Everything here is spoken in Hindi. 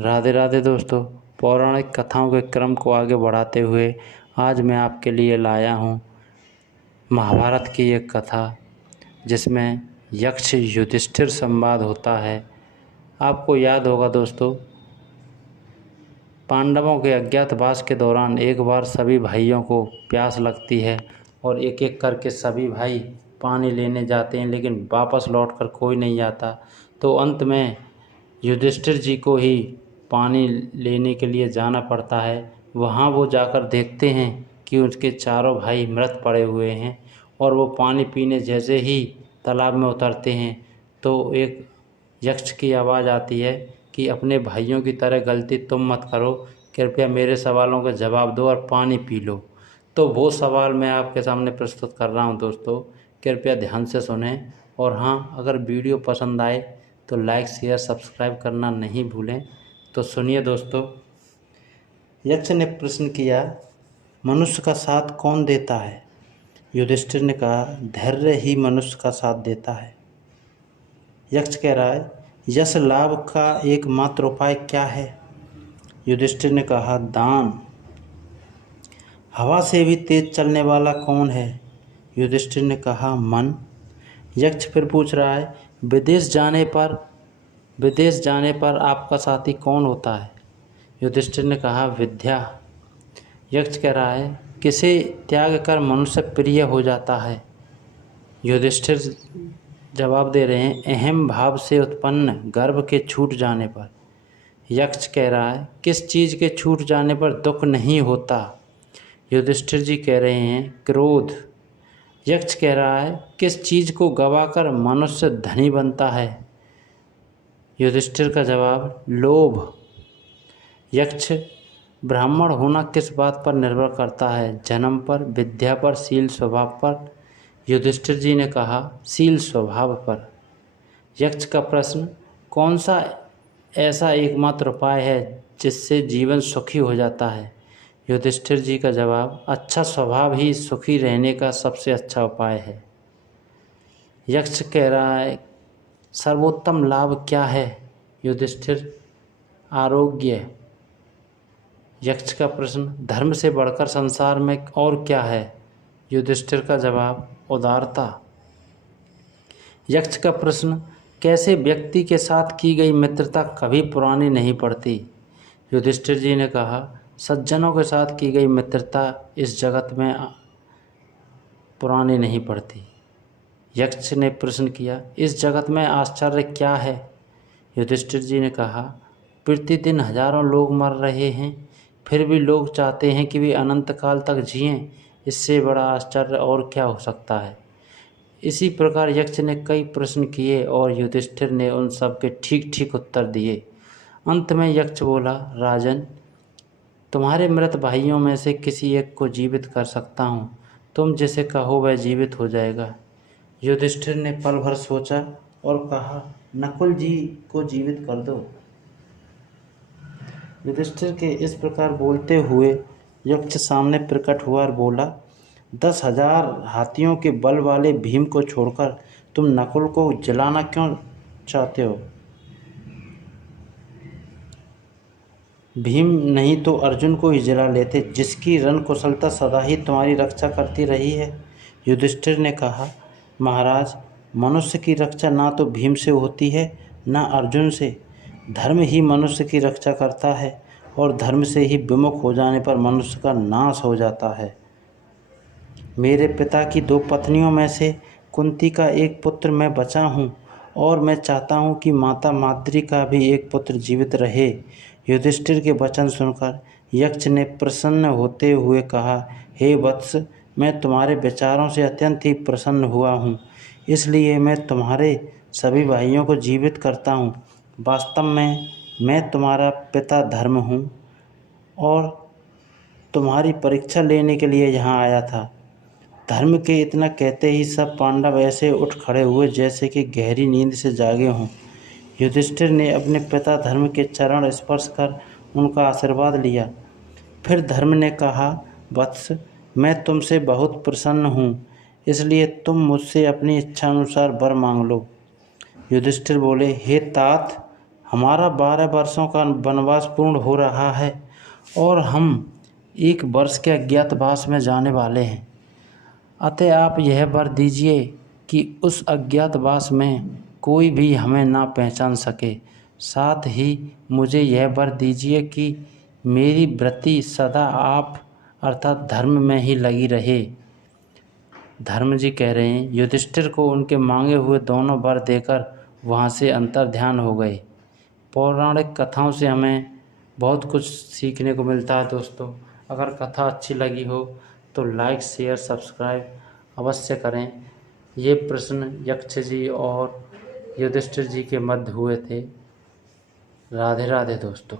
राधे राधे दोस्तों। पौराणिक कथाओं के क्रम को आगे बढ़ाते हुए आज मैं आपके लिए लाया हूँ महाभारत की एक कथा, जिसमें यक्ष युधिष्ठिर संवाद होता है। आपको याद होगा दोस्तों, पांडवों के अज्ञातवास के दौरान एक बार सभी भाइयों को प्यास लगती है और एक एक करके सभी भाई पानी लेने जाते हैं, लेकिन वापस लौटकर कोई नहीं आता। तो अंत में युधिष्ठिर जी को ही पानी लेने के लिए जाना पड़ता है। वहाँ वो जाकर देखते हैं कि उसके चारों भाई मृत पड़े हुए हैं, और वो पानी पीने जैसे ही तालाब में उतरते हैं तो एक यक्ष की आवाज़ आती है कि अपने भाइयों की तरह गलती तुम मत करो, कृपया मेरे सवालों का जवाब दो और पानी पी लो। तो वो सवाल मैं आपके सामने प्रस्तुत कर रहा हूँ दोस्तों, कृपया ध्यान से सुने। और हाँ, अगर वीडियो पसंद आए तो लाइक शेयर सब्सक्राइब करना नहीं भूलें। तो सुनिए दोस्तों। यक्ष ने प्रश्न किया, मनुष्य का साथ कौन देता है? युधिष्ठिर ने कहा, धैर्य ही मनुष्य का साथ देता है। यक्ष कह रहा है, यश लाभ का एकमात्र उपाय क्या है? युधिष्ठिर ने कहा, दान। हवा से भी तेज चलने वाला कौन है? युधिष्ठिर ने कहा, मन। यक्ष फिर पूछ रहा है, विदेश जाने पर आपका साथी कौन होता है? युधिष्ठिर ने कहा, विद्या। यक्ष कह रहा है, किसे त्याग कर मनुष्य प्रिय हो जाता है? युधिष्ठिर जवाब दे रहे हैं, अहम भाव से उत्पन्न गर्भ के छूट जाने पर। यक्ष कह रहा है, किस चीज़ के छूट जाने पर दुख नहीं होता? युधिष्ठिर जी कह रहे हैं, क्रोध। यक्ष कह रहा है, किस चीज़ को गवाकर मनुष्य धनी बनता है? युधिष्ठिर का जवाब, लोभ। यक्ष, ब्राह्मण होना किस बात पर निर्भर करता है? जन्म पर, विद्या पर, शील स्वभाव पर? युधिष्ठिर जी ने कहा, शील स्वभाव पर। यक्ष का प्रश्न, कौन सा ऐसा एकमात्र उपाय है जिससे जीवन सुखी हो जाता है? युधिष्ठिर जी का जवाब, अच्छा स्वभाव ही सुखी रहने का सबसे अच्छा उपाय है। यक्ष कह रहा है, सर्वोत्तम लाभ क्या है? युधिष्ठिर, आरोग्य। यक्ष का प्रश्न, धर्म से बढ़कर संसार में और क्या है? युधिष्ठिर का जवाब, उदारता। यक्ष का प्रश्न, कैसे व्यक्ति के साथ की गई मित्रता कभी पुरानी नहीं पड़ती? युधिष्ठिर जी ने कहा, सज्जनों के साथ की गई मित्रता इस जगत में पुरानी नहीं पड़ती। यक्ष ने प्रश्न किया, इस जगत में आश्चर्य क्या है? युधिष्ठिर जी ने कहा, प्रतिदिन हजारों लोग मर रहे हैं, फिर भी लोग चाहते हैं कि वे अनंत काल तक जिएं। इससे बड़ा आश्चर्य और क्या हो सकता है? इसी प्रकार यक्ष ने कई प्रश्न किए और युधिष्ठिर ने उन सब के ठीक ठीक उत्तर दिए। अंत में यक्ष बोला, राजन, तुम्हारे मृत भाइयों में से किसी एक को जीवित कर सकता हूँ, तुम जिसे कहो वह जीवित हो जाएगा। युधिष्ठिर ने पल भर सोचा और कहा, नकुल जी को जीवित कर दो। युधिष्ठिर के इस प्रकार बोलते हुए यक्ष सामने प्रकट हुआ और बोला, 10,000 हाथियों के बल वाले भीम को छोड़कर तुम नकुल को जलाना क्यों चाहते हो? भीम नहीं तो अर्जुन को ही जला लेते, जिसकी रण कुशलता सदा ही तुम्हारी रक्षा करती रही है। युधिष्ठिर ने कहा, महाराज, मनुष्य की रक्षा ना तो भीम से होती है ना अर्जुन से। धर्म ही मनुष्य की रक्षा करता है, और धर्म से ही विमुख हो जाने पर मनुष्य का नाश हो जाता है। मेरे पिता की 2 पत्नियों में से कुंती का एक पुत्र मैं बचा हूँ, और मैं चाहता हूँ कि माता माद्री का भी एक पुत्र जीवित रहे। युधिष्ठिर के वचन सुनकर यक्ष ने प्रसन्न होते हुए कहा, हे वत्स, मैं तुम्हारे विचारों से अत्यंत ही प्रसन्न हुआ हूँ, इसलिए मैं तुम्हारे सभी भाइयों को जीवित करता हूँ। वास्तव में मैं तुम्हारा पिता धर्म हूँ और तुम्हारी परीक्षा लेने के लिए यहाँ आया था। धर्म के इतना कहते ही सब पांडव ऐसे उठ खड़े हुए जैसे कि गहरी नींद से जागे हों। युधिष्ठिर ने अपने पिता धर्म के चरण स्पर्श कर उनका आशीर्वाद लिया। फिर धर्म ने कहा, वत्स, मैं तुमसे बहुत प्रसन्न हूँ, इसलिए तुम मुझसे अपनी इच्छा अनुसार वर मांग लो। युधिष्ठिर बोले, हे तात, हमारा 12 वर्षों का वनवास पूर्ण हो रहा है और हम 1 वर्ष के अज्ञातवास में जाने वाले हैं। अतः आप यह वर दीजिए कि उस अज्ञातवास में कोई भी हमें ना पहचान सके। साथ ही मुझे यह वर दीजिए कि मेरी वृत्ति सदा आप अर्थात धर्म में ही लगी रहे। धर्म जी कह रहे हैं, युधिष्ठिर को उनके मांगे हुए दोनों वर देकर वहाँ से अंतर्ध्यान हो गए। पौराणिक कथाओं से हमें बहुत कुछ सीखने को मिलता है दोस्तों। अगर कथा अच्छी लगी हो तो लाइक शेयर सब्सक्राइब अवश्य करें। ये प्रश्न यक्ष जी और युधिष्ठिर जी के मध्य हुए थे। राधे राधे दोस्तों।